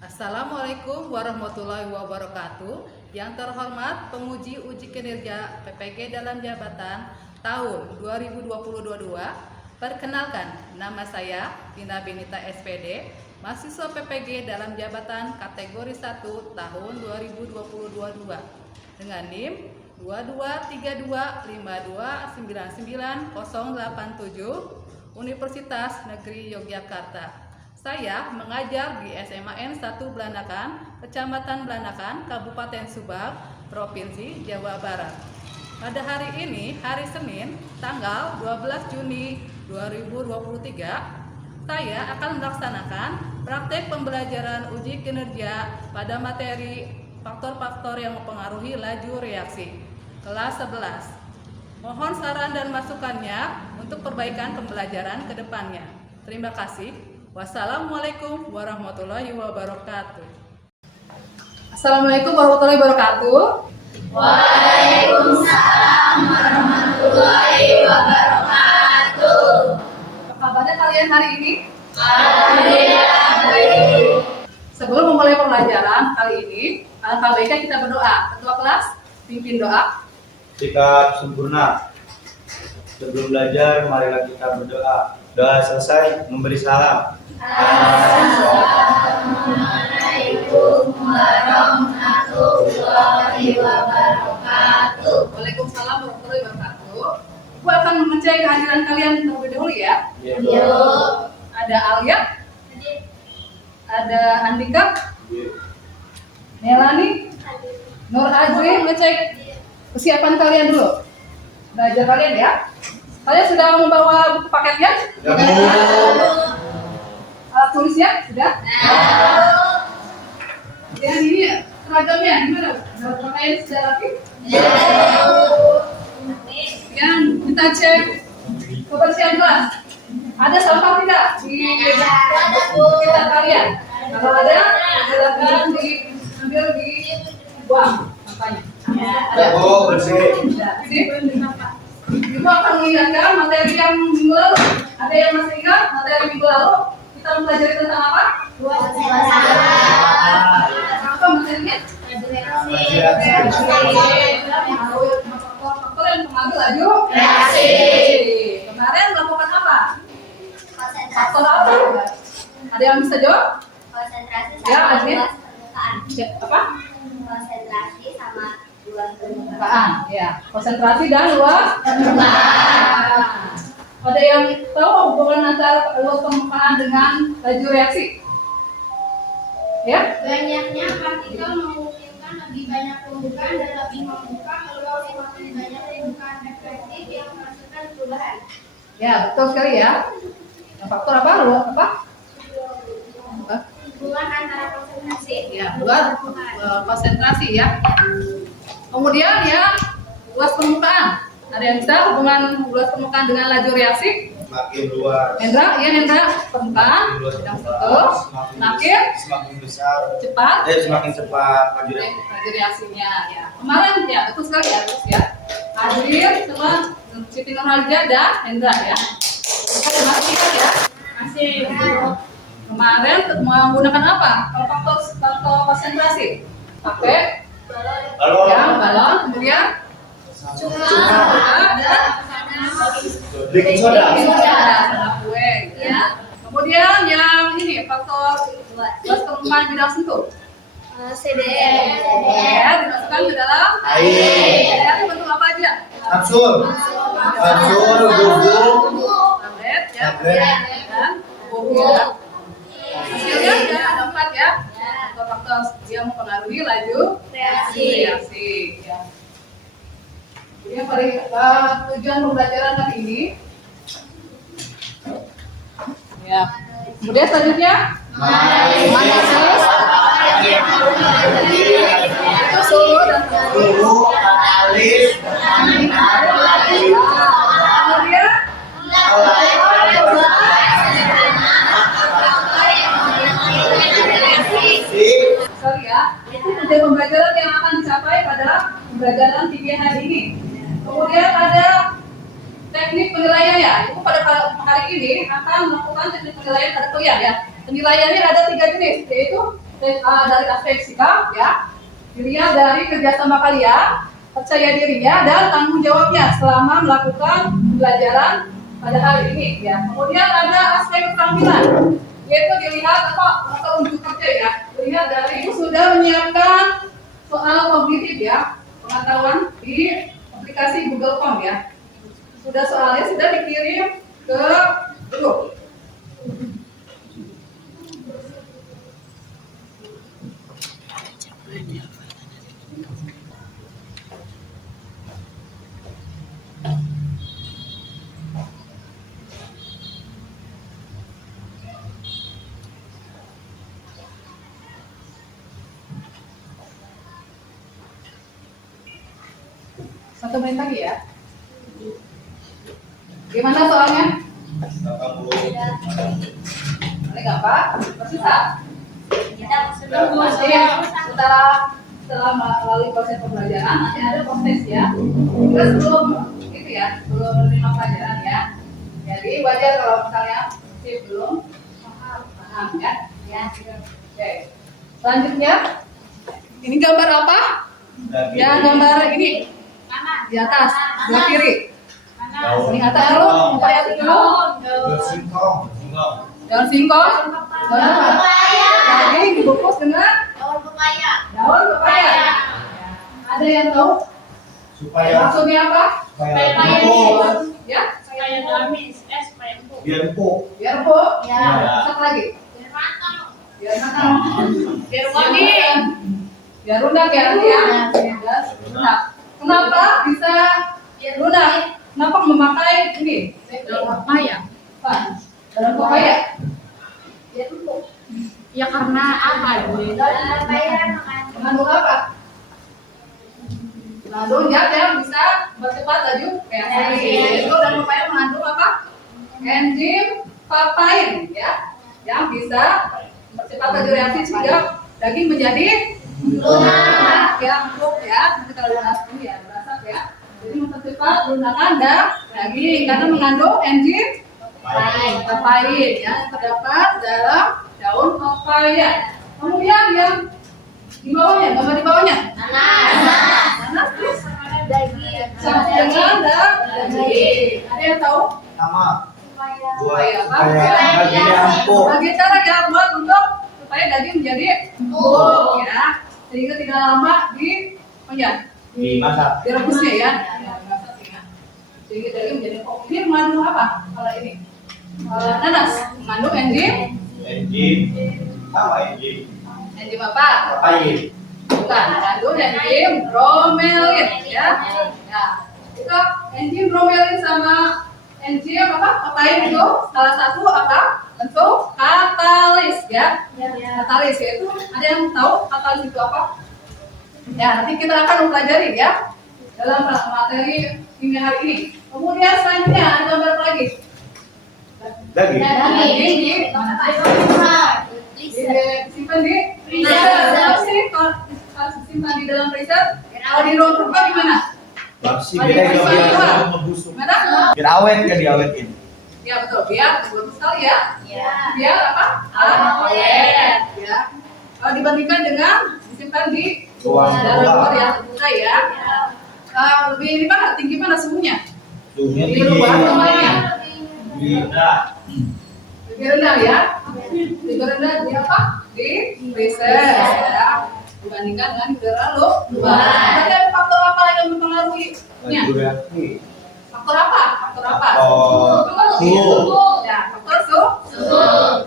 Assalamualaikum warahmatullahi wabarakatuh. Yang terhormat penguji uji kinerja PPG dalam jabatan tahun 2020-22. Perkenalkan, nama saya Ina Benita SPD, mahasiswa PPG dalam jabatan kategori 1 tahun 2020-22 dengan NIM 22325299087 Universitas Negeri Yogyakarta. Saya mengajar di SMAN 1 Belanakan, Kecamatan Belanakan, Kabupaten Subang, Provinsi Jawa Barat. Pada hari ini, hari Senin, tanggal 12 Juni 2023, saya akan melaksanakan praktek pembelajaran uji kinerja pada materi faktor-faktor yang mempengaruhi laju reaksi, kelas 11. Mohon saran dan masukannya untuk perbaikan pembelajaran ke depannya. Terima kasih. Wassalamualaikum warahmatullahi wabarakatuh. Assalamualaikum warahmatullahi wabarakatuh. Waalaikumsalam warahmatullahi wabarakatuh. Apa kabarnya kalian hari ini? Alhamdulillah baik. Sebelum memulai pembelajaran kali ini, alangkah baiknya kita berdoa. Ketua kelas, pimpin doa. Sikap sempurna. Sebelum belajar, marilah kita berdoa. Doa selesai, memberi salam. Assalamualaikum warahmatullahi wabarakatuh. Waalaikumsalam warahmatullahi wabarakatuh. Ibu akan mengecek kehadiran kalian terlebih dahulu ya. Yuk. Ada Alia, ada Andika, Melani, Nur Azri. Ngecek kesiapan kalian dulu. Belajar kalian ya. Kalian sudah membawa buku paketnya? Alat tulisnya sudah? Dan ini seragamnya gimana? Sudah pakaian sudah rapi? Yang kita cek kebersihan kelas. Ada sampah tidak di kita kalian? Kalau ada, silakan diambil dibuang sampahnya. Ada? Oh, bersih. Ibu akan mengingatkan materi yang minggu lalu. Ada yang masih ingat materi minggu lalu? Kita mempelajari tentang apa? Apa materinya? Faktor yang mempengaruhi laju reaksi. Kemarin melakukan apa? Faktor apa? Ada yang bisa jawab? Konsentrasi Ya, sama Admin. luas permukaan. Apa? Konsentrasi sama luas permukaan. Permukaan, ya. Konsentrasi dan luas permukaan. Ada yang tahu hubungan antara luas permukaan dengan laju reaksi? Ya? Banyaknya partikel memungkinkan lebih banyak pembukaan dan lebih membuka peluang semakin banyak pembukaan efektif yang menghasilkan perubahan. Ya, betul sekali ya. Yang faktor apa? Luas apa? Hubungan antara konsentrasi Ya, luas konsentrasi ya. Kemudian ya, luas permukaan. Ada yang bisa hubungan luas permukaan dengan laju reaksi? Semakin luas. Hendra, iya Hendra, permukaan yang betul, semakin besar. cepat, Semakin cepat laju reaksi. laju reaksinya ya. Kemarin ya, betul sekali ya, terus ya. Hadir semua Siti Nurhaja dan Hendra ya. Kita terima kasih ya. Masih. Kemarin menggunakan apa? Kalau faktor konsentrasi, pakai balon, kemudian Baking soda. soda kue, ya. Kemudian yang ini faktor luas permukaan bidang sentuh. CDR. Ya, dimasukkan ke dalam Air. Ya, bentuk apa aja? Kapsul, bubuk, Tablet, ya. tablet. Dan bubuk. Hasilnya ya ada 4 ya. Faktor-faktor yang mempengaruhi laju Reaksi. ya. Yang paling tujuan pembelajaran hari ini. Ya. Kemudian selanjutnya analisis. Itu suhu dan Suhu, analis, kemudian sorry ya, itu tujuan pembelajaran yang akan dicapai pada pembelajaran tinggi hari ini. Kemudian ada teknik penilaian ya, itu pada hari ini akan melakukan teknik penilaian pada kuliah ya. Penilaiannya ada 3 jenis, yaitu dari aspek sikap ya, dilihat dari kerjasama kalian, percaya dirinya dan tanggung jawabnya selama melakukan pembelajaran pada hari ini ya. Kemudian ada aspek keterampilan, yaitu dilihat atau untuk kerja ya, dilihat dari itu sudah menyiapkan soal kognitif ya, pengetahuan di aplikasi Google Form ya. Sudah soalnya sudah dikirim ke grup. Satu menit lagi ya. Gimana soalnya? Ini gampang, persisa. Setelah melalui proses pembelajaran nanti ada proses ya. Kita sebelum itu ya, sebelum menerima pelajaran ya. Jadi wajar kalau misalnya belum paham ya. Oke. Selanjutnya, ini gambar apa? Ya, gambar ini di atas, sebelah kiri. Lihat dulu, upaya dulu. Daun singkong. Daging dibungkus dengan daun pepaya. Ada yang tahu? Maksudnya apa? Ya? Biar empuk. Biar empuk. Satu lagi. Biar matang. Biar wangi. Biar lunak ya nanti ya. Lunak. Kenapa bisa lunak? Kenapa memakai ini? Daun pepaya. Daun pepaya. Ya karena apa? Mengandung apa? Mengandung zat yang bisa bersifat laju reaksi. Itu daun pepaya mengandung apa? Enzim papain ya, yang bisa bersifat laju reaksi sehingga daging menjadi lunak ya, empuk ya. Nanti kalau lunak ini ya berasap ya. Jadi mempersifat lunakan daging karena mengandung enzim papain yang terdapat dalam daun pepaya. Kemudian yang di bawahnya, gambar di bawahnya. Nanas sama dengan daging. Ada yang tahu? Sama. Supaya apa? Dagingnya empuk. Bagi cara ya buat untuk supaya daging menjadi empuk ya, sehingga tidak lama Dimasak. direbusnya ya. Dimasak ya. Sehingga daging menjadi empuk. Ini mengandung apa? Kalau ini nanas mengandung enzim enzim apa? Papain. Bukan, mengandung enzim bromelin ya. Nah, itu enzim bromelin sama enzim apa? Papain itu salah satu apa? Bentuk katalis ya. Katalis yaitu ada yang tahu katalis itu apa? Ya, nanti kita akan mempelajari ya dalam materi kimia hari ini. Kemudian selanjutnya ada gambar apa lagi? Daging. Simpan di freezer. Kalau simpan di dalam freezer, kalau di ruang terbuka gimana? Lapsi biar membusuk. Gimana? Biar awet kan diawetin. Ya betul, biar bagus sekali ya. Biar apa? Awet. Ya. Kalau dibandingkan dengan disimpan di Ruang dalam terbuka. luar yang terbuka ya. Lebih ini mana? Tinggi mana suhunya? Suhunya Di tinggi. luar kembalinya. Rendah. Lebih rendah ya. Lebih rendah di apa? Di freezer ya. Dibandingkan dengan udara luar. Ada faktor apa yang mempengaruhi? Laju reaksi. Faktor apa? Faktor suhu. Ya, faktor suhu.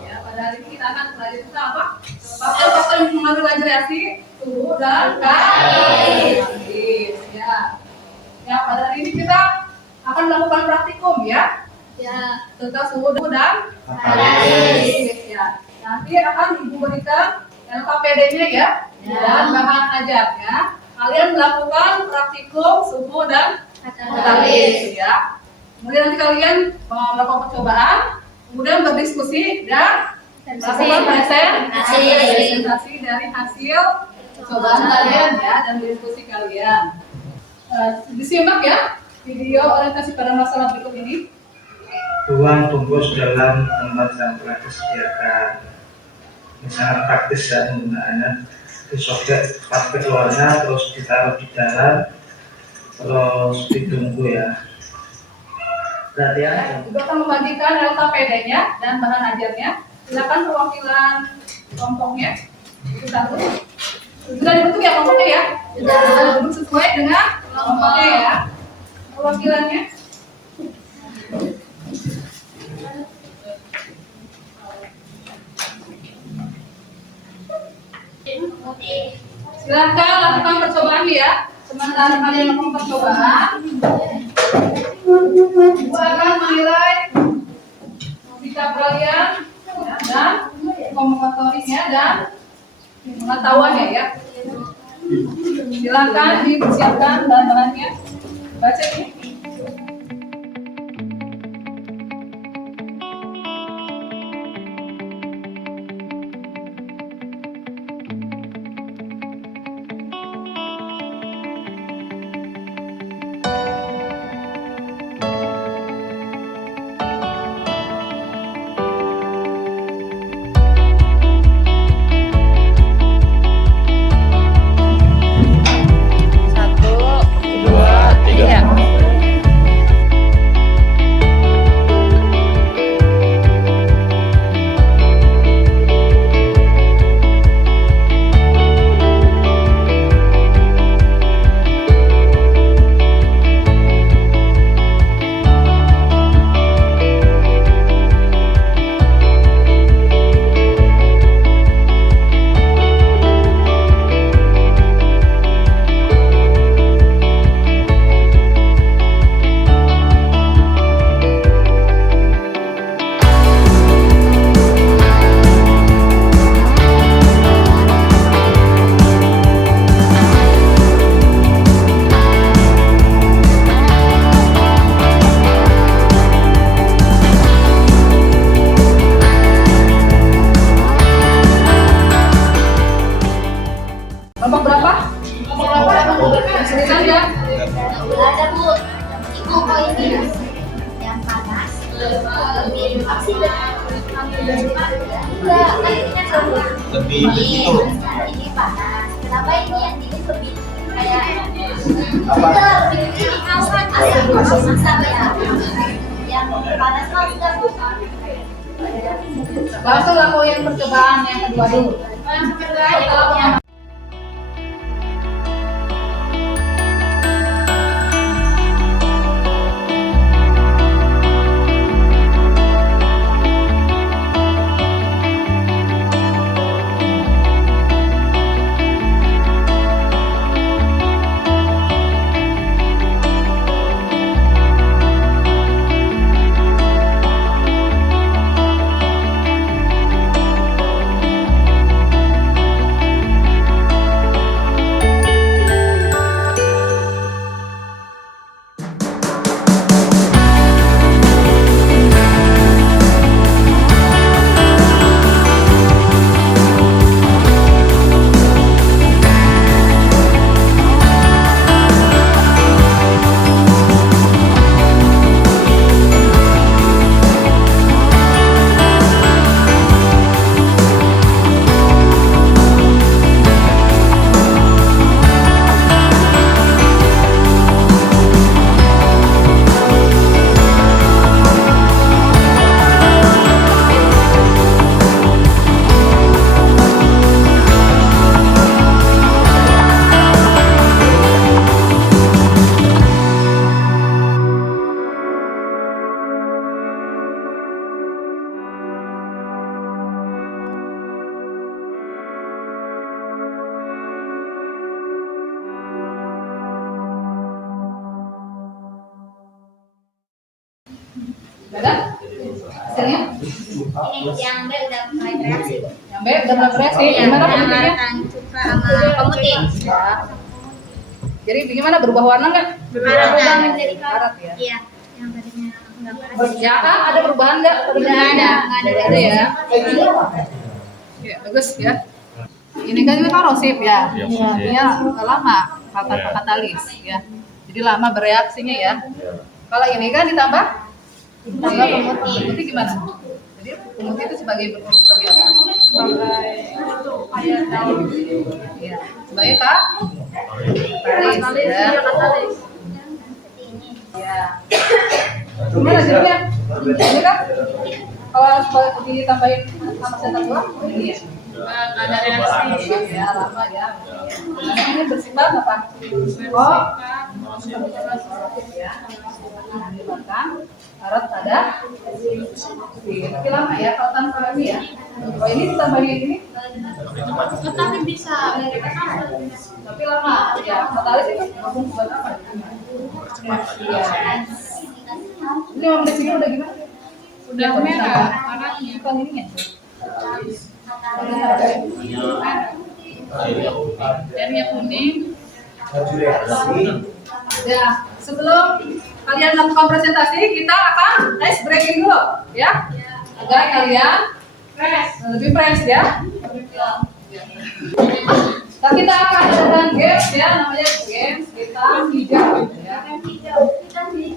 Ya, pada hari ini kita akan belajar tentang apa? Faktor-faktor yang mempengaruhi laju reaksi suhu dan katalis. Ya. Ya, pada hari serta suhu dan Alis. ya. Nanti akan Ibu berikan LKPD-nya ya, dan bahan ajarnya. Kalian melakukan praktikum suhu dan katalis ya. Kemudian nanti kalian melakukan percobaan, kemudian berdiskusi dan melakukan presentasi dari hasil percobaan kalian ya dan diskusi kalian. Disimak ya video orientasi pada masalah berikut ini. Tuang bungkus dalam tempat yang telah disediakan. Ini sangat praktis ya penggunaannya. Disobek plastik luarnya, terus ditaruh di dalam, terus ditunggu ya. Berarti ya. Ibu akan membagikan LKPD-nya dan bahan ajarnya. Silakan perwakilan kelompoknya. Itu satu. Sudah dibentuk ya kelompoknya ya? Sudah dibentuk sesuai dengan kelompoknya ya. Perwakilannya. Silakan lakukan percobaan ya. Sementara kalian melakukan percobaan, Ibu akan menilai sikap kalian dan komunikatorinya dan pengetahuannya ya. Silakan dipersiapkan bahan-bahannya. Baca ini. Kelompok berapa? Sebutkan ya. Ada Bu, Ibu mau ini yang panas, lebih oksigen, enggak, ini kan Lebih begitu. ini panas. Kenapa ini yang dingin lebih kayak Apa? lebih ini asam ya. Yang panas mah enggak Bu. Langsung lakuin percobaan yang kedua dulu. Yang kedua ya. Sudah? Hasilnya? Ini yang B udah mulai bereaksi. Yang B udah mulai bereaksi. Gimana pemutihnya? Mengeluarkan cuka sama pemutih. Ya. Jadi gimana, berubah warna nggak? Berubah menjadi karat ya. Iya, yang tadinya nggak bereaksi. Ya kan, ada perubahan nggak? Nggak ada. Nggak ada ya. Ya, bagus ya. Ini kan juga korosif ya. Ini lama katalis ya. Jadi lama bereaksinya ya. Kalau ini kan ditambah pemutih gimana? Jadi pemutih itu sebagai sebagai apa? Ya, sebagai katalis ya. Ya. Gimana jadinya? Ini kan kalau ditambahin sama sentak doang, ini ya. Ada reaksi ya, lama ya. Ini bersifat apa? Oh, ya. Menyebabkan karat pada tapi lama ya kalau tanpa ini ya. Oh, ini ditambahin ini tapi bisa tapi lama ya. Katalis itu ngomong buat apa? Ya. Ini orang di sini udah gimana? Udah merah warnanya. Bukan ini ya. Airnya kuning. Ya, sebelum kalian melakukan presentasi, kita akan ice breaking dulu, ya, agar kalian lebih fresh ya. Nah, kita akan adakan games ya, namanya games hitam hijau. Ya.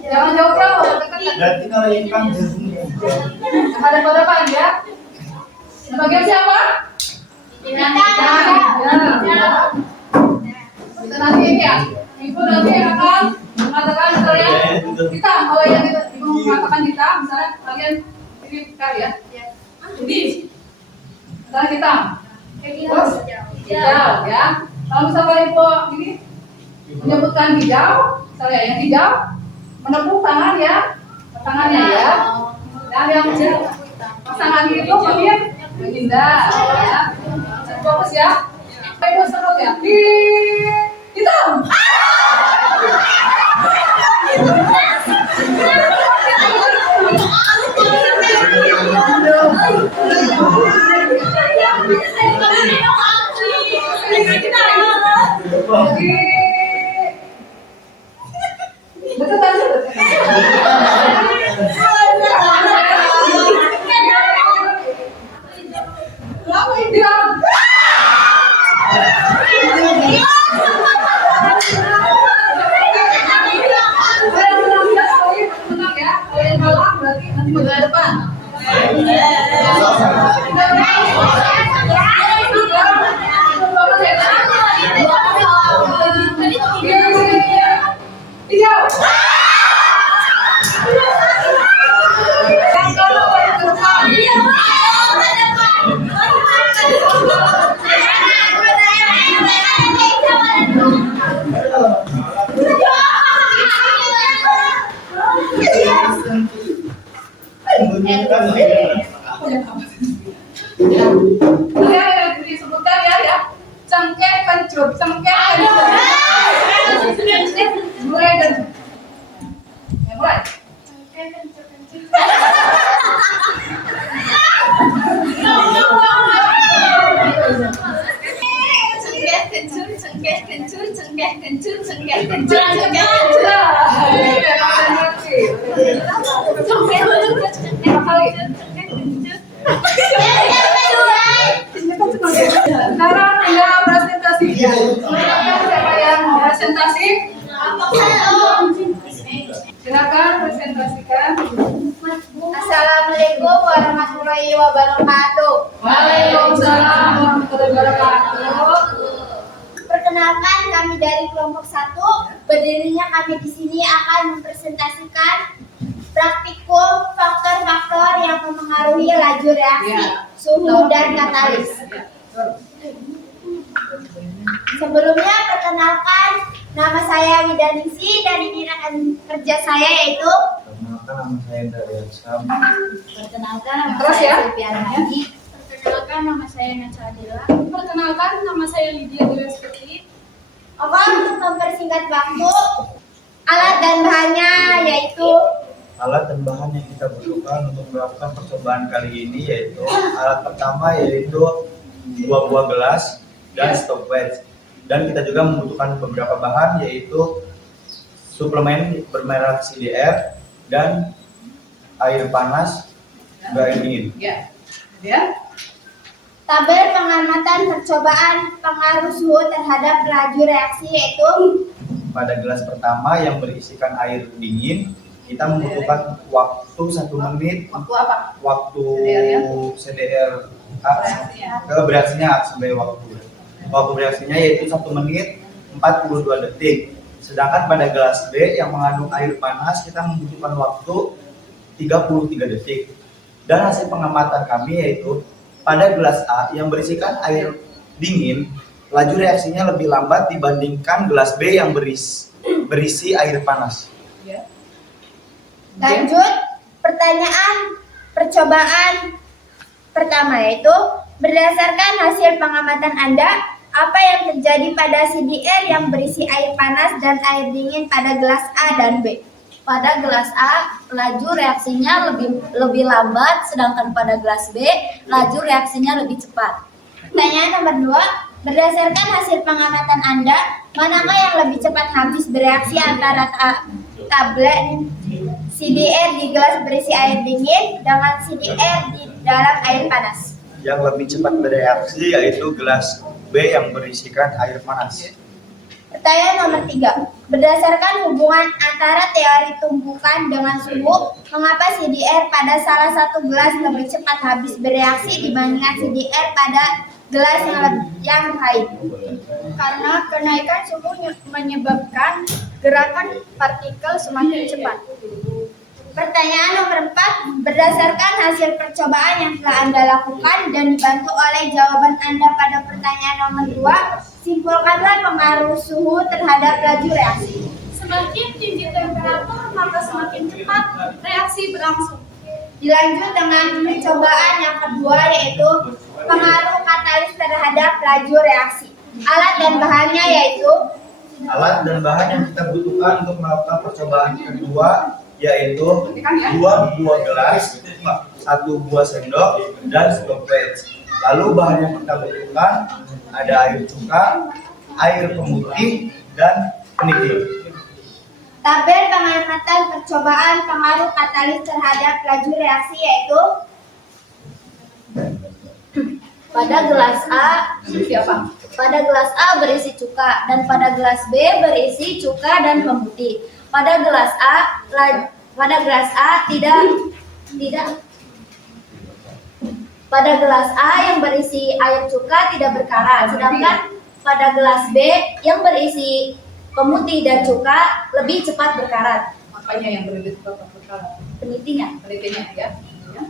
Jangan jauh-jauh, dekat-dekat. Berarti kalau ini kan jernih. Ada depan ya. Nama game siapa? Ya. Kita nanti ini ya. Ibu nanti akan mengatakan kalian kita, kalau yang ibu mengatakan kita, misalnya kalian ini ya. Ini. Misalnya kita. Terus hijau ya. Kalau misalnya ibu ini menyebutkan hijau, misalnya yang hijau, menepuk tangan ya, tangannya ya. Dan yang pasangan itu kemudian menghindar ya. Fokus ya. Ibu serut ya. Hitam. Disebutkan ya, cengkeh kencur, cengkeh kencur. Mulai dan mulai. Cengkeh kencur. Sekarang tinggal presentasi. Siapa yang mau presentasi? Silakan presentasikan. Assalamualaikum warahmatullahi wabarakatuh. Waalaikumsalam warahmatullahi wabarakatuh. Perkenalkan, kami dari kelompok 1. Berdirinya kami di sini akan mempresentasikan praktikum faktor-faktor yang mempengaruhi laju reaksi, suhu dan katalis. Sebelumnya perkenalkan, nama saya Widaningsi dan ini rekan kerja saya yaitu. Perkenalkan nama saya Dari Askam. Perkenalkan nama Terus saya ya? Silviana Hadi. Perkenalkan nama saya Naca Adila. Perkenalkan, nama saya Lydia Dewi. Oke, untuk mempersingkat waktu, alat dan bahannya yaitu Alat dan bahan yang kita butuhkan untuk melakukan percobaan kali ini yaitu alat pertama yaitu buah gelas dan stopwatch. Dan kita juga membutuhkan beberapa bahan yaitu suplemen bermerek CDR dan air panas dan air dingin. Ya. Kemudian Tabel pengamatan percobaan pengaruh suhu terhadap laju reaksi yaitu Pada gelas pertama yang berisikan air dingin, kita membutuhkan waktu 1 menit, waktu apa? waktu CDR ya? CDR Reaksinya. bereaksinya sampai waktu bereaksinya yaitu 1 menit 42 detik. Sedangkan pada gelas B yang mengandung air panas kita membutuhkan waktu 33 detik. Dan hasil pengamatan kami yaitu pada gelas A yang berisikan air dingin, laju reaksinya lebih lambat dibandingkan gelas B yang berisi air panas. Ya. lanjut pertanyaan percobaan pertama yaitu berdasarkan hasil pengamatan Anda, apa yang terjadi pada CDR yang berisi air panas dan air dingin pada gelas A dan B? Pada gelas A, laju reaksinya lebih lambat, sedangkan pada gelas B, laju reaksinya lebih cepat. Pertanyaan nomor 2, berdasarkan hasil pengamatan Anda, manakah yang lebih cepat habis bereaksi antara tablet CDR di gelas berisi air dingin dengan CDR di dalam air panas? Yang lebih cepat bereaksi yaitu gelas B yang berisikan air panas. Pertanyaan nomor 3, berdasarkan hubungan antara teori tumbukan dengan suhu, mengapa CDR pada salah satu gelas lebih cepat habis bereaksi dibandingkan CDR pada gelas yang lain? Karena kenaikan suhu menyebabkan gerakan partikel semakin cepat. Pertanyaan nomor 4, berdasarkan hasil percobaan yang telah Anda lakukan dan dibantu oleh jawaban Anda pada pertanyaan nomor 2, simpulkanlah pengaruh suhu terhadap laju reaksi. Semakin tinggi temperatur, maka semakin cepat reaksi berlangsung. Dilanjut dengan percobaan yang kedua yaitu pengaruh katalis terhadap laju reaksi. Alat dan bahannya yaitu Alat dan bahan yang kita butuhkan untuk melakukan percobaan kedua yaitu 2 buah gelas, 1 buah sendok, dan stopwatch. Lalu bahan yang kita butuhkan ada air cuka, air pemutih, dan peniti. tabel pengamatan percobaan pengaruh katalis terhadap laju reaksi yaitu Pada gelas A, Siapa? pada gelas A berisi cuka dan pada gelas B berisi cuka dan pemutih. Pada gelas A tidak pada gelas A yang berisi air cuka tidak berkarat, sedangkan pada gelas B yang berisi pemutih dan cuka lebih cepat berkarat. Makanya yang berbeda perkara. Penitinya. Penelitiannya ya. Ya.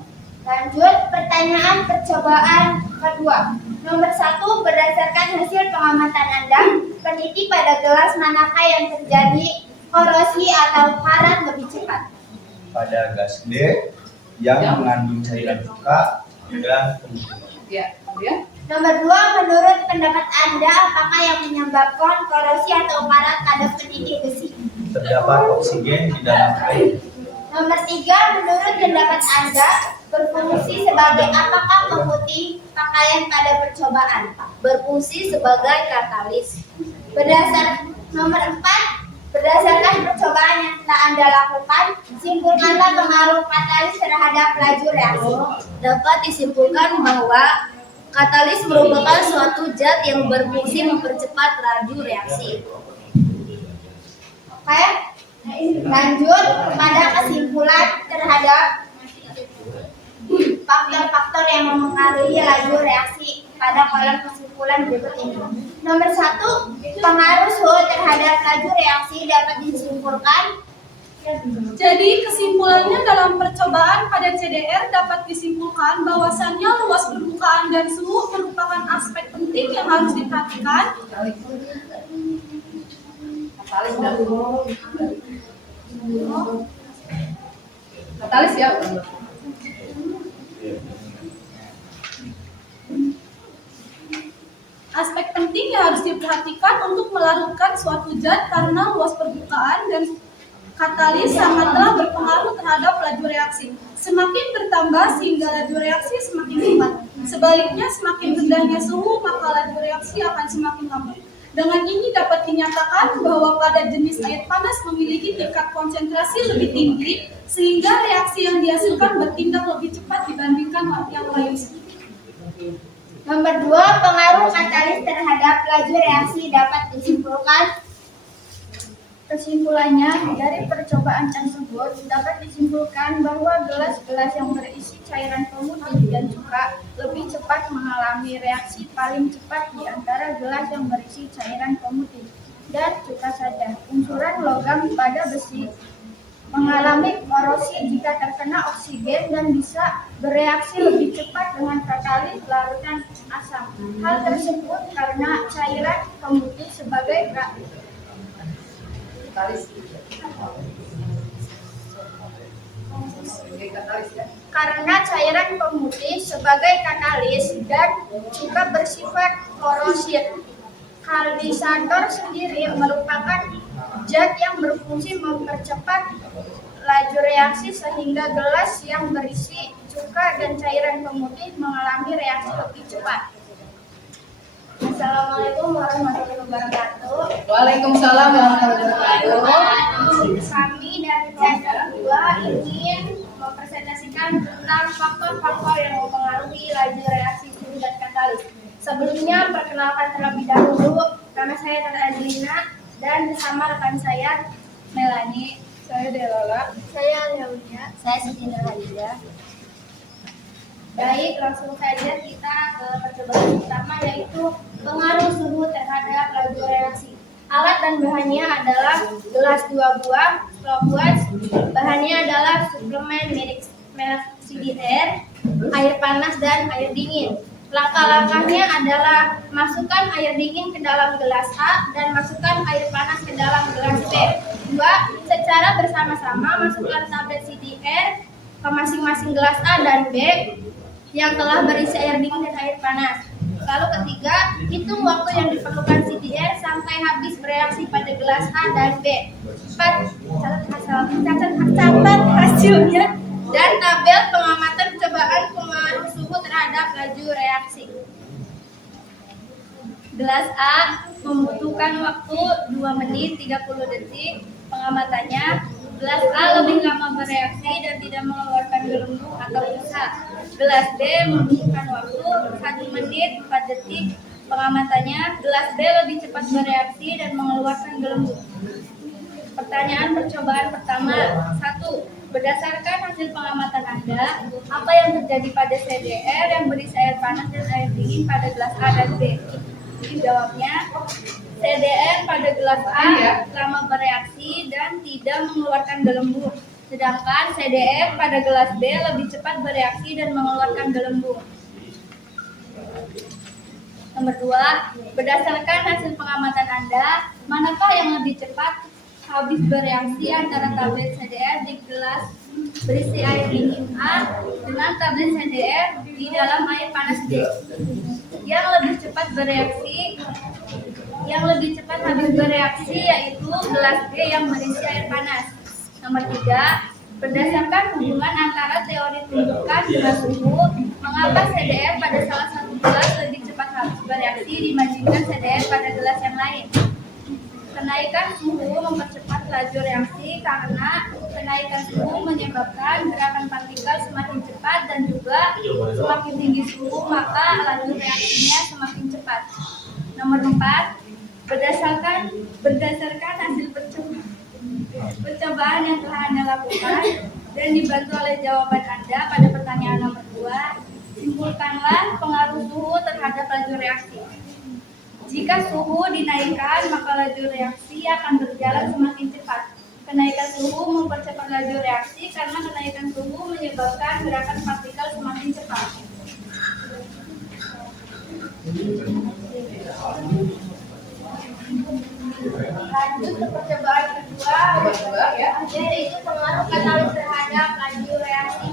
lanjut pertanyaan percobaan kedua. Nomor 1, berdasarkan hasil pengamatan Anda, peniti pada gelas manakah yang terjadi korosi atau karat lebih cepat? Pada gas D yang mengandung cairan cuka dan pemutih. Ya. Kemudian Nomor 2, menurut pendapat Anda, apakah yang menyebabkan korosi atau karat pada peniti besi? Terdapat oksigen di dalam air. Nomor 3, menurut pendapat Anda, berfungsi sebagai apakah pemutih pakaian pada percobaan? Berfungsi sebagai katalis. Nomor 4, berdasarkan percobaan yang telah Anda lakukan, simpulkanlah pengaruh katalis terhadap laju reaksi. Dapat disimpulkan bahwa katalis merupakan suatu zat yang berfungsi mempercepat laju reaksi. Oke, lanjut pada kesimpulan terhadap faktor-faktor yang mempengaruhi laju reaksi pada kolom kesimpulan berikut ini. Nomor 1, pengaruh suhu terhadap laju reaksi dapat disimpulkan. Jadi kesimpulannya dalam percobaan pada CDR dapat disimpulkan bahwasannya luas permukaan dan suhu merupakan aspek penting yang harus diperhatikan. katalis dan katalis ya. Aspek penting yang harus diperhatikan untuk melarutkan suatu zat karena luas permukaan dan Katalis sangatlah berpengaruh terhadap laju reaksi. Semakin bertambah sehingga laju reaksi semakin cepat. Sebaliknya, semakin rendahnya suhu, maka laju reaksi akan semakin lambat. Dengan ini dapat dinyatakan bahwa pada jenis air panas memiliki tingkat konsentrasi lebih tinggi, sehingga reaksi yang dihasilkan bertindak lebih cepat dibandingkan yang lain. Nomor 2, pengaruh katalis terhadap laju reaksi dapat disimpulkan. Kesimpulannya, dari percobaan tersebut dapat disimpulkan bahwa gelas-gelas yang berisi cairan pemutih dan cuka lebih cepat mengalami reaksi paling cepat di antara gelas yang berisi cairan pemutih dan cuka saja. Unsuran logam pada besi mengalami korosi jika terkena oksigen dan bisa bereaksi lebih cepat dengan katalis larutan asam. Hal tersebut karena cairan pemutih sebagai katalis dan juga bersifat korosif. Katalisator sendiri merupakan zat yang berfungsi mempercepat laju reaksi sehingga gelas yang berisi cuka dan cairan pemutih mengalami reaksi lebih cepat. Assalamualaikum warahmatullahi wabarakatuh. Waalaikumsalam warahmatullahi wabarakatuh. Kami dari kelompok 2 ingin mempresentasikan tentang faktor-faktor yang mempengaruhi laju reaksi suhu dan katalis. Sebelumnya, perkenalkan terlebih dahulu, nama saya Tata Adlina dan bersama rekan saya Melani, Saya Delala. saya Leonia. Saya Siti Nurhaliza. Baik, langsung saja kita ke percobaan pertama, yaitu pengaruh suhu terhadap laju reaksi. Alat dan bahannya adalah gelas 2 buah, stop watch. Bahannya adalah suplemen merek CDR, air panas dan air dingin. Langkah-langkahnya adalah masukkan air dingin ke dalam gelas A dan masukkan air panas ke dalam gelas B. 2. Secara bersama-sama masukkan tablet CDR ke masing-masing gelas A dan B yang telah berisi air dingin dan air panas. Lalu ketiga, hitung waktu yang diperlukan CDR sampai habis bereaksi pada gelas A dan B. 4. Catat hasilnya dan tabel pengamatan percobaan pengaruh suhu terhadap laju reaksi. Gelas A membutuhkan waktu 2 menit 30 detik. Pengamatannya, gelas A lebih lama bereaksi dan tidak mengeluarkan gelembung atau busa. Gelas B membutuhkan waktu 1 menit 4 detik. Pengamatannya, gelas B lebih cepat bereaksi dan mengeluarkan gelembung. Pertanyaan percobaan pertama. 1. Berdasarkan hasil pengamatan Anda, apa yang terjadi pada CDR yang berisi air panas dan air dingin pada gelas A dan B? Jawabnya, CDR pada gelas A lama bereaksi dan tidak mengeluarkan gelembung, sedangkan CDR pada gelas B lebih cepat bereaksi dan mengeluarkan gelembung. Nomor 2, berdasarkan hasil pengamatan Anda, manakah yang lebih cepat habis bereaksi antara tablet CDR di gelas berisi air dingin A dengan tablet CDR di dalam air panas B? Yang lebih cepat habis bereaksi yaitu gelas B yang berisi air panas. Nomor 3, berdasarkan hubungan antara teori tumbukan dengan suhu, mengapa CDR pada salah satu gelas lebih cepat habis bereaksi dibandingkan CDR pada gelas yang lain? Kenaikan suhu mempercepat laju reaksi karena kenaikan suhu menyebabkan gerakan partikel semakin cepat dan juga semakin tinggi suhu maka laju reaksinya semakin cepat. Nomor 4, berdasarkan hasil percobaan yang telah Anda lakukan dan dibantu oleh jawaban Anda pada pertanyaan nomor 2, simpulkanlah pengaruh suhu terhadap laju reaksi. Jika suhu dinaikkan, maka laju reaksi akan berjalan semakin cepat. Kenaikan suhu mempercepat laju reaksi karena kenaikan suhu menyebabkan gerakan partikel semakin cepat. Lanjut ke percobaan kedua, yaitu pengaruh katalis terhadap laju reaksi.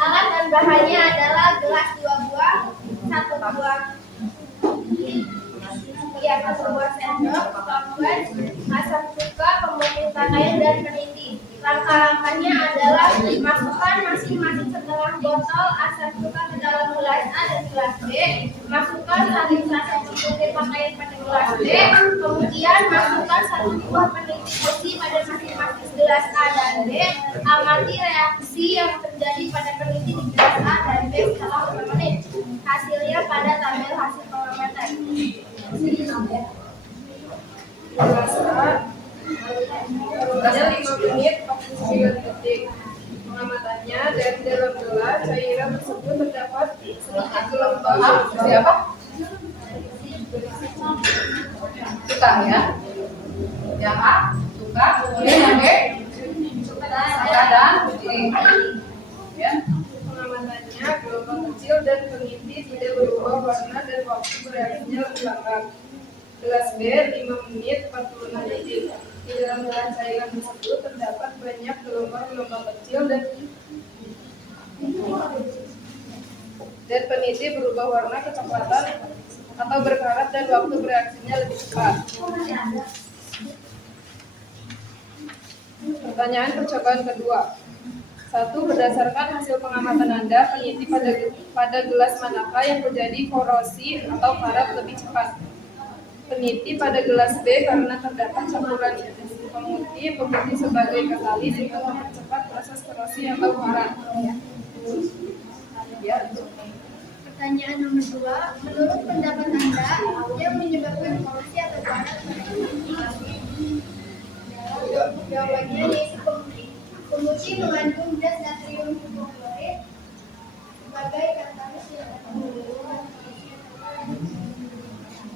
Alat dan bahannya adalah gelas 2 buah, 1 buah lagi atau berbuat sendok, tombak, asap cuka, pemutih pakaian, dan peniti. Langkah-langkahnya adalah masukkan masing-masing setengah botol asap cuka ke dalam gelas A dan gelas B. Masukkan saling rasa pemutih pakaian pada gelas B. Kemudian masukkan satu buah peniti besi pada masing-masing gelas A dan B. Amati reaksi yang terjadi pada peniti di gelas A dan B setelah 5 menit. Hasilnya pada tabel hasil pengamatan. Ada 5 menit 49 detik. Pengamatannya, dari dalam gelas cairan tersebut terdapat sedikit gelombang. Siapa? Suka ya. Yang A, suka. Kemudian yang B, suka dan putih. Ya. Pengamatannya, gelombang kecil dan penginti tidak berubah warna dan waktu bereaksinya lebih lambat. Gelas B 5 menit 46 detik. Di dalam gelas cairan tersebut terdapat banyak gelombang-gelombang kecil dan peniti berubah warna kecoklatan atau berkarat dan waktu bereaksinya lebih cepat. Pertanyaan percobaan kedua. 1. Berdasarkan hasil pengamatan Anda, peniti pada gelas manakah yang terjadi korosi atau karat lebih cepat? Peniti pada gelas B karena terdapat campuran pemutih sebagai katalis untuk mempercepat proses korosi atau karat. Pertanyaan nomor 2, menurut pendapat Anda, yang menyebabkan korosi atau karat pada peniti? Jawabannya yaitu pemutih. Pemutih mengandung gas natrium hipoklorit sebagai katalis yang akan menimbulkan korosi.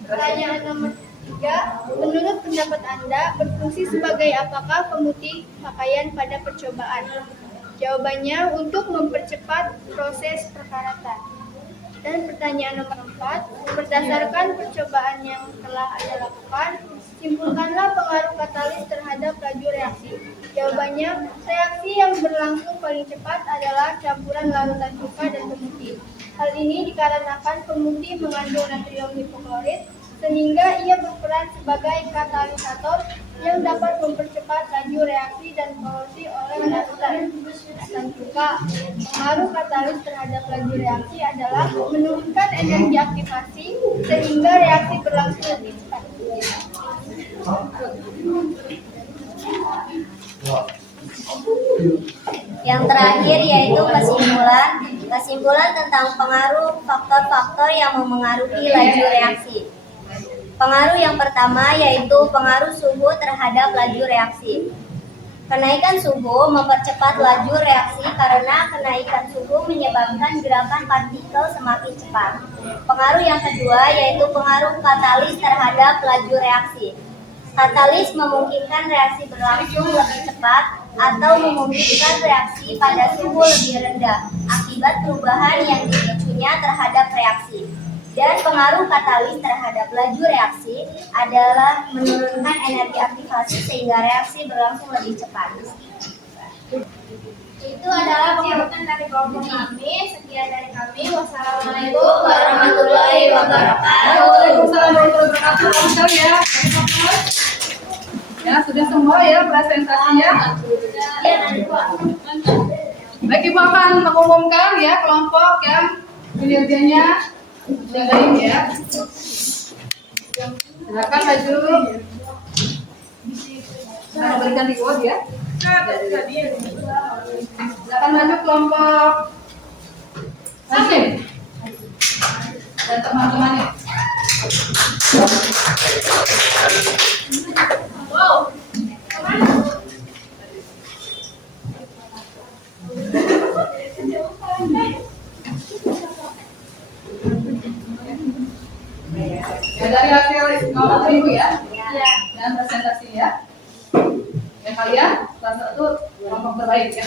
Pertanyaan nomor 3, menurut pendapat Anda, berfungsi sebagai apakah pemutih pakaian pada percobaan? Jawabannya untuk mempercepat proses perkaratan. Dan pertanyaan nomor 4, berdasarkan percobaan yang telah Anda lakukan, simpulkanlah pengaruh katalis terhadap laju reaksi. Jawabannya, reaksi yang berlangsung paling cepat adalah campuran larutan cuka dan pemutih. Hal ini dikarenakan pemutih mengandung natrium hipoklorit, sehingga ia berperan sebagai katalisator yang dapat mempercepat laju reaksi dan korosi oleh larutan cuka. Pengaruh katalis terhadap laju reaksi adalah menurunkan energi aktivasi, sehingga reaksi berlangsung lebih cepat. Yang terakhir yaitu kesimpulan tentang pengaruh faktor-faktor yang memengaruhi laju reaksi. Pengaruh yang pertama yaitu pengaruh suhu terhadap laju reaksi. Kenaikan suhu mempercepat laju reaksi karena kenaikan suhu menyebabkan gerakan partikel semakin cepat. Pengaruh yang kedua yaitu pengaruh katalis terhadap laju reaksi. Katalis memungkinkan reaksi berlangsung lebih cepat atau memungkinkan reaksi pada suhu lebih rendah akibat perubahan yang dipicunya terhadap reaksi. Dan pengaruh katalis terhadap laju reaksi adalah menurunkan energi aktivasi sehingga reaksi berlangsung lebih cepat. Itu adalah pengamatan dari kelompok kami. Sekian dari kami. Wassalamualaikum warahmatullahi wabarakatuh. Waalaikumsalam warahmatullahi wabarakatuh. Ya. Ya, sudah semua ya presentasinya. Baik, Ibu akan mengumumkan ya kelompok yang kinerjanya jagain ya. Silakan maju. Saya berikan reward ya. Silakan maju kelompok Hasim dan teman-temannya. Wow. Ya, dari hasil nomor minggu ya, dan presentasi ya. Yang kalian salah satu kelompok terbaik ya.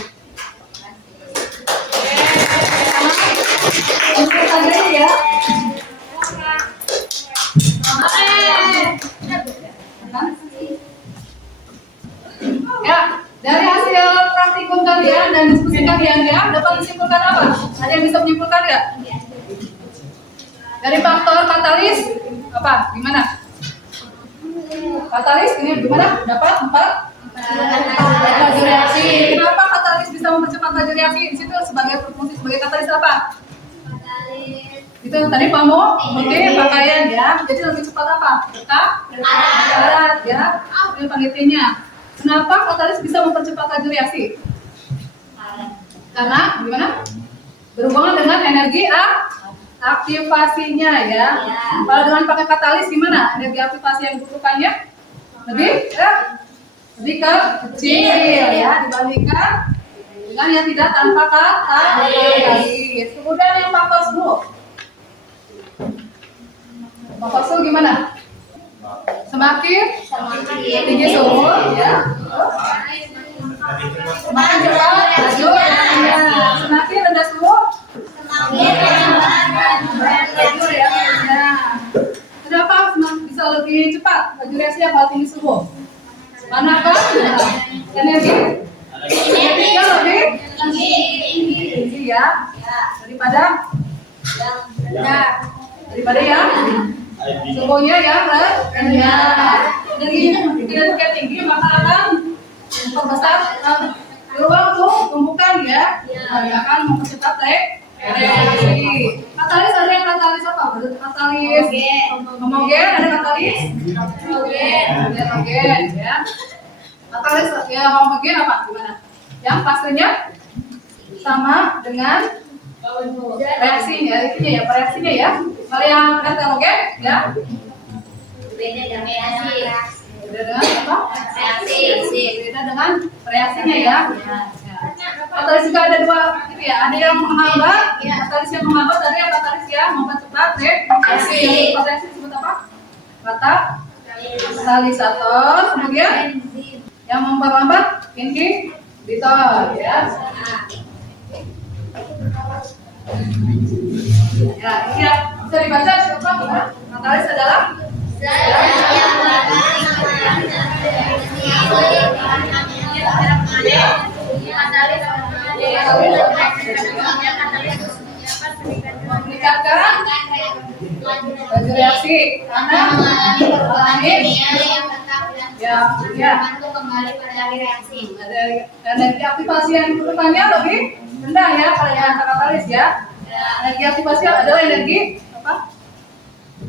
Untuk tadi ya. Ya, dari hasil praktikum kalian dan diskusi kalian ya, dapat disimpulkan apa? Ada yang bisa menyimpulkan nggak? Dari faktor katalis apa? Gimana? Katalis ini gimana? Dapat 4 laju reaksi. Kenapa katalis bisa mempercepat laju reaksi? Di situ sebagai berfungsi sebagai katalis apa? Itu tadi kamu oke pakaian ya. Jadi lebih cepat apa? Tetap darat ya. Ini penelitiannya. Kenapa katalis bisa mempercepat laju reaksi? Karena gimana? Berhubungan dengan energi aktivasinya ya. Kalau dengan pakai katalis gimana? Energi aktivasi yang dibutuhkannya lebih kecil ya dibandingkan dengan yang tidak tanpa katalis. Kemudian yang faktor suhu. Faktor suhu gimana? Semakin tinggi suhu ya. Semakin cepat laju reaksinya. Semakin rendah suhu laju reaksinya. Kenapa bisa lebih cepat laju reaksinya kalau tinggi suhu? Karena apa? Energinya lebih tinggi ya daripada yang suhunya yang rendah. Energinya tidak tinggi maka akan memperbesar peluang untuk tumbukan ya. Akan mempercepat reaksi. Katalis ada yang katalis apa? Katalis homogen, ada katalis homogen ya. Katalis ya homogen apa? Gimana? Yang pastinya sama dengan reaksinya, ya reaksinya ya. Kalau yang heterogen ya Beda dengan reaksi. beda dengan apa? Reaksi. Beda dengan reaksinya ya. Katalis juga ada dua gitu ya. Ada yang menghambat, katalis yang menghambat, ada yang katalis yang mempercepat reaksi. Yang reaksi disebut apa? Katalisator. Kemudian yang memperlambat inhibitor ya. Ya, ini ya bisa dibaca siapa? Katalis adalah meningkatkan laju reaksi karena mengalami kembali pada reaksi. ada energi aktivasi yang dibutuhkannya lebih rendah ya kalau yang katalis ya. Energi aktivasi adalah energi apa?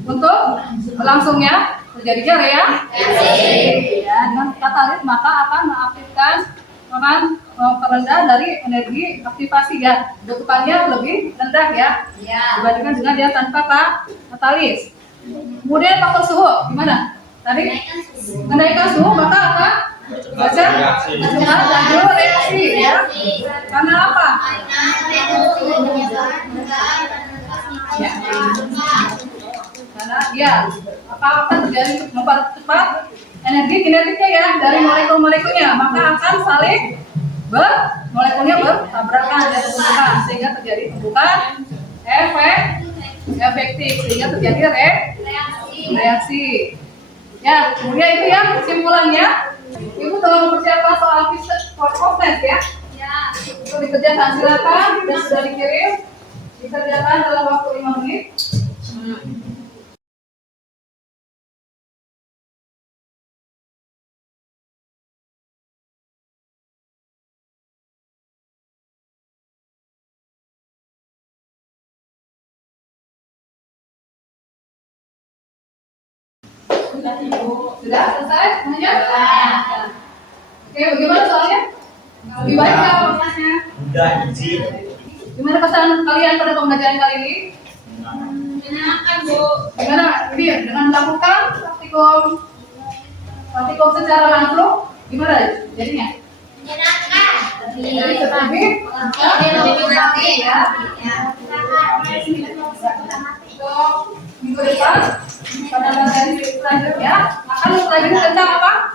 Untuk berlangsungnya terjadinya reaksi. Ya, dengan katalis maka akan mengaktifkan perendah dari energi aktivasi ya. Butuhannya lebih rendah ya dibandingkan dengan dia tanpa katalis. Kemudian faktor suhu gimana? Tadi menaikkan suhu maka akan laju reaksi ya. Karena apa? Ya. Karena ya maka akan terjadi mempercepat energi kinetiknya ya dari molekul-molekulnya, maka akan saling molekulnya bertabrakan dan tumbukan sehingga terjadi tumbukan efektif sehingga terjadi reaksi. Ya, kemudian itu ya kesimpulannya. Ibu telah mempersiapkan soal Fischer-Tropsch ya. Itu dikerjakan silakan dan sudah dikirim. Dikerjakan dalam waktu 5 menit. Sudah selesai semuanya? Oke, bagaimana soalnya? Lebih baik nggak prosesnya? Udah izin. Gimana kesan kalian pada pembelajaran kali ini? Menyenangkan, Bu. Gimana? Ini ya, dengan melakukan praktikum secara langsung, gimana jadinya? Menyenangkan. Jadi lebih ya. Minggu depan pada materi selanjutnya akan mempelajari tentang apa?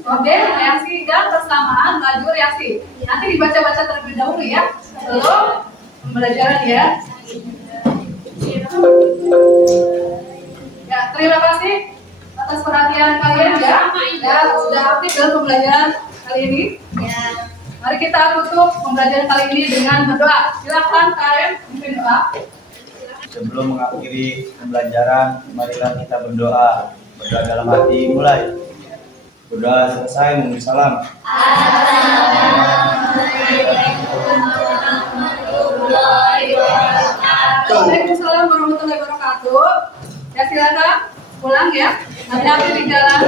Model reaksi dan persamaan laju reaksi. Nanti dibaca-baca terlebih dahulu ya sebelum pembelajaran ya. Ya, terima kasih atas perhatian kalian ya. Sudah aktif dalam pembelajaran kali ini. Mari kita tutup pembelajaran kali ini dengan berdoa. Silakan kalian memimpin doa. Sebelum mengakhiri pembelajaran, marilah kita berdoa. Berdoa dalam hati mulai. Berdoa selesai, memberi salam. Waalaikumsalam warahmatullahi wabarakatuh. Ya silakan pulang ya. Hati-hati di jalan.